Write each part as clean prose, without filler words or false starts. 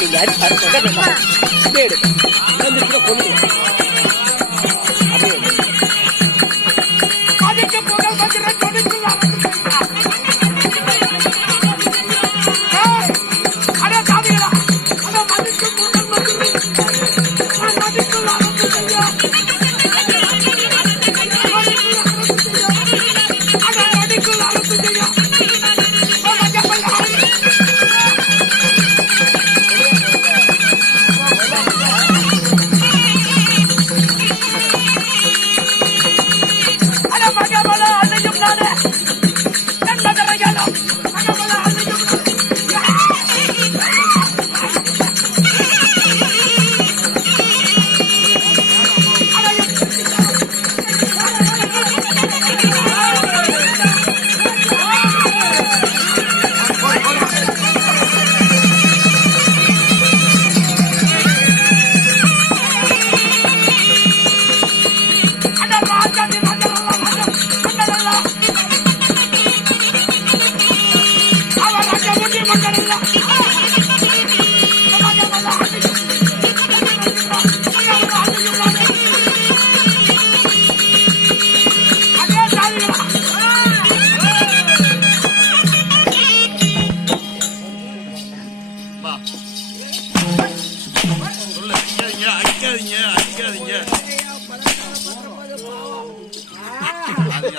நீங்க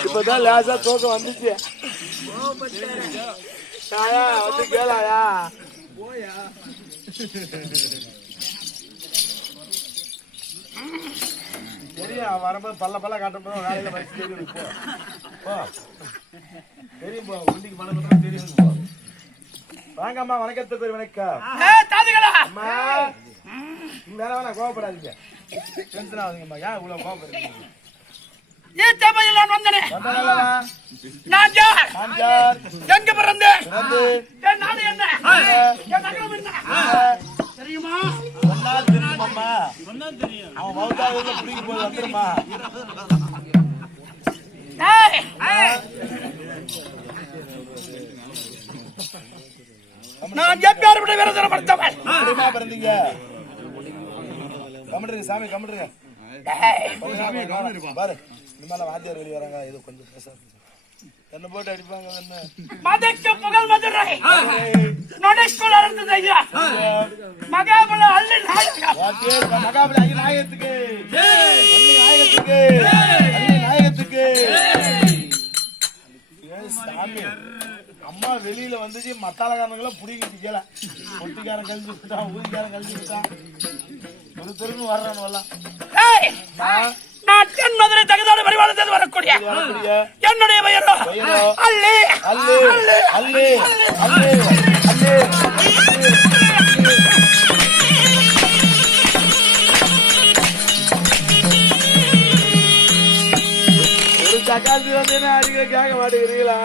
இப்பதான் லேசா தூக்கம் வந்துச்சு. வந்து கேளாயா தெரியா வரும்போது பல்ல காட்டும் வேலையில வச்சு தெரியும். தெரியும் போ வண்டிக்கு மனம் தெரியும். வாங்கம்மா வணக்கத்தை பேர் வணக்கம். அம்மா வேற வேணா கோவப்படாதீங்க, டென்ஷன் ஆகுதுங்கம்மா. ஏன் இவ்வளவு கோவப்படுறீங்க? எங்க பிறந்தேன் தெரியுமா? அவன் மௌத்தாவில் பிடிக்க போது வந்துருமா? நான் எப்பேற்பட்ட விரதம் படுத்தவன். பிறந்தீங்க கமிட்டுருங்க சாமி, கமிட்டுருங்க பாரு. இனிமேல வாத்தியார் வெளியே வராங்க, ஏதோ கொஞ்சம் பேச என்ன போட்டு அடிப்பாங்க. மதக்கு புகழ் மதுரை நொடிக்குள் அறந்தது ஐயா. மகாபல அள்ளி நாயகம், மகாபல அள்ளி நாயகத்துக்கு, அள்ளி நாயகத்துக்கு, அள்ளி நாயகத்துக்கு. சாமி அம்மா வெளியில வந்துச்சு, மத்தாளக்காரங்களை புடிங்கிட்டு கேள. ஒட்டிக்காரன் கழிஞ்சு விட்டான், ஊதிக்காரன் கழிஞ்சு விட்டான், துருன்னு வர்றான்னு வரலாம். நான் தென் மதுரை தகுதாடு பரிவாளத்தில் வரக்கூடிய என்னுடைய பெயரோ அல்லே அல்லே அல்லே அல்லே அல்லே. ஒரு சக்காசி வந்து அடிக்க கேட்க மாட்டேங்கிறீங்களா?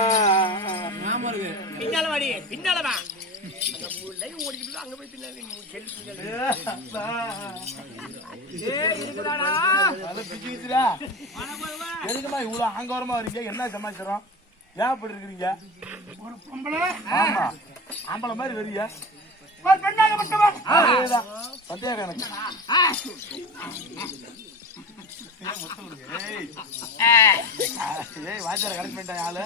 பின்னால வாடி, பின்னால வா. எதுக்குமா இவ்வளவு ஆங்கோரமா வரீங்க? என்ன சமாச்சாரம்? ஏன் அப்படி இருக்கிறீங்க? ஒரு பொம்பளை ஆம்பளை மாதிரி வரீங்க. ஒரு பெண்ணாகப்பட்டவன் சந்தேகம் எனக்கு. வாத்தியார கணக்கு பண்ணிட்டாங்க ஆளு.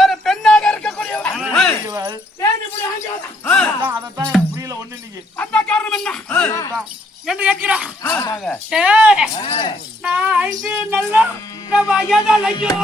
ஒரு பெண்ணாக இருக்கக்கூடியவன் அதான் புரியல ஒண்ணு. இன்னைக்கு அந்த காரணம் என்ன என்று கேட்கிறான். நான் 5 நல்ல வயதால் ஐயோ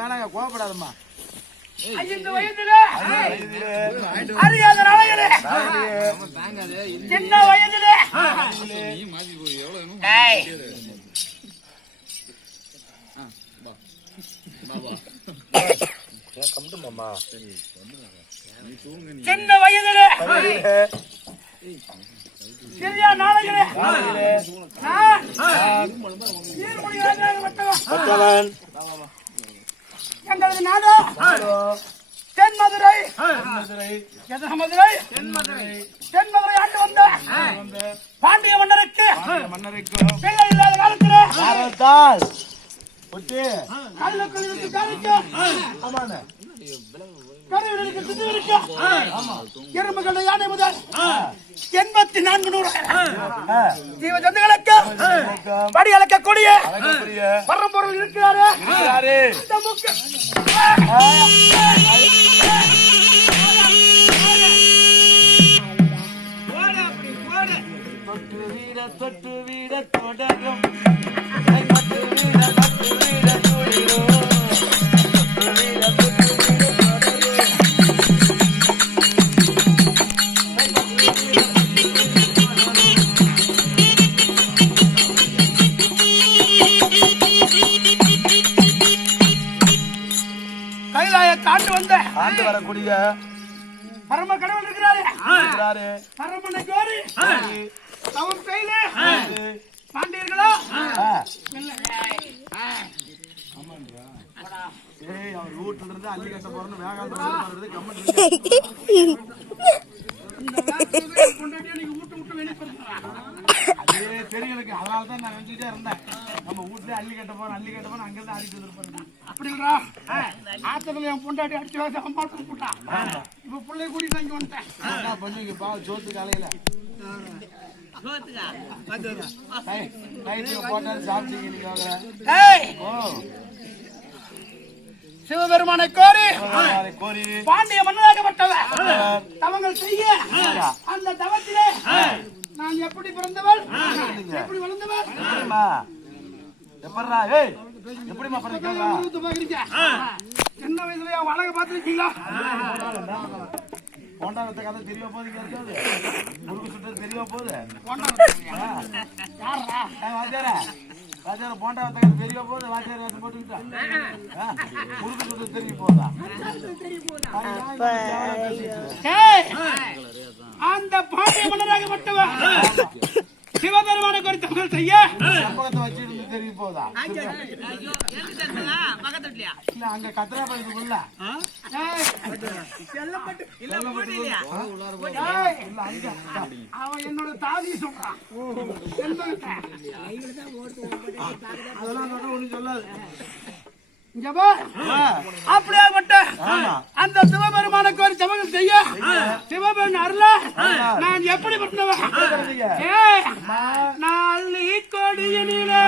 வேணாங்க கோபப்படாதம்மா. 5 வயதிலே அறியாத நாளைகளே சின்ன வயதிலே சின்ன வயதிலே சிறிய நாளைகளே எங்களது நாடு தென்மதுரை தென்மதுரை ஆண்டு வந்த பாண்டிய மன்னருக்கு பிள்ளை இல்லாத காலத்திலே கல்லுக்குள் இருந்து கரைக்கும் கருவிற்கு சிந்துவிற்கு எறும்புகளை யானை முதல் 84 ஜீவ ஜந்துகளுக்கு படி அளக்கக்கூடிய பரம்பொருள் இருக்கிறாரு. தொட்டு வீட தொடரும் ஆண்டு வரக்கூடிய பரம கடவுள் இருக்கிறாரு. பரமனை கோரி தவம் செய்து பாண்டியர்களா அவர் வீட்டுல இருந்து அள்ளி கட்ட போறோம்னு வேகாந்த தெரியுது. அதனாலதான் நான் நினைச்சுட்டே இருந்தேன், நம்ம வீட்டுல அள்ளி கட்ட போறோம் அங்கிருந்து அடிச்சு வந்துருப்பேன். அப்படிங்களா? ஆத்திரத்துல என் பொண்டாட்டி அடிச்சு வச்சு அம்மா கூப்பிட்டா. இப்ப பிள்ளைய கூட்டிட்டு இங்க வந்துட்டேன். என்ன பண்ணுவீங்க பா? சோத்து காலையில போட்டாலும் சாப்பிட்டீங்க நீங்க. சிவபெருமானை கோரி பாண்டிய மன்னராகப்பட்டவர் தவங்கள் செய்ய அந்த தவத்திலே நான் எப்படி பிறந்தவள் எப்படி வளர்ந்தவள் எப்படா எப்படிமா பாக்குறீங்க? சின்ன வயசுல அழக பாத்துருக்கீங்களா? போண்டாவத்த கதை தெரிய போகுது, முறுக்கு சுட்டது தெரிய போகுது. வாத்தியார போண்டாவத்த கதை தெரிய போகுது. வாத்தியார் வேஷம் போட்டுக்கிட்டா முறுக்கு சுட்டது தெரிய போகுதா? அந்த பாண்டிய மன்னராகப்பட்டவர் சிவபெருமான கோரி தவங்கள் செய்ய சம்பளத்தை வச்சிருந்து தெரிய போகுதா? இல்ல அங்க கத்திரா பழத்துக்குள்ள அவன் என்னோட தாதி சொல்றான். அதெல்லாம் ஒண்ணு சொல்லாது. அப்படியாப்பட்ட அந்த சிவபெருமான கோரி தவங்கள் செய்ய சிவபெருமன் அருள நான் எப்படி பண்ணவன்? நான் கொடியினிலே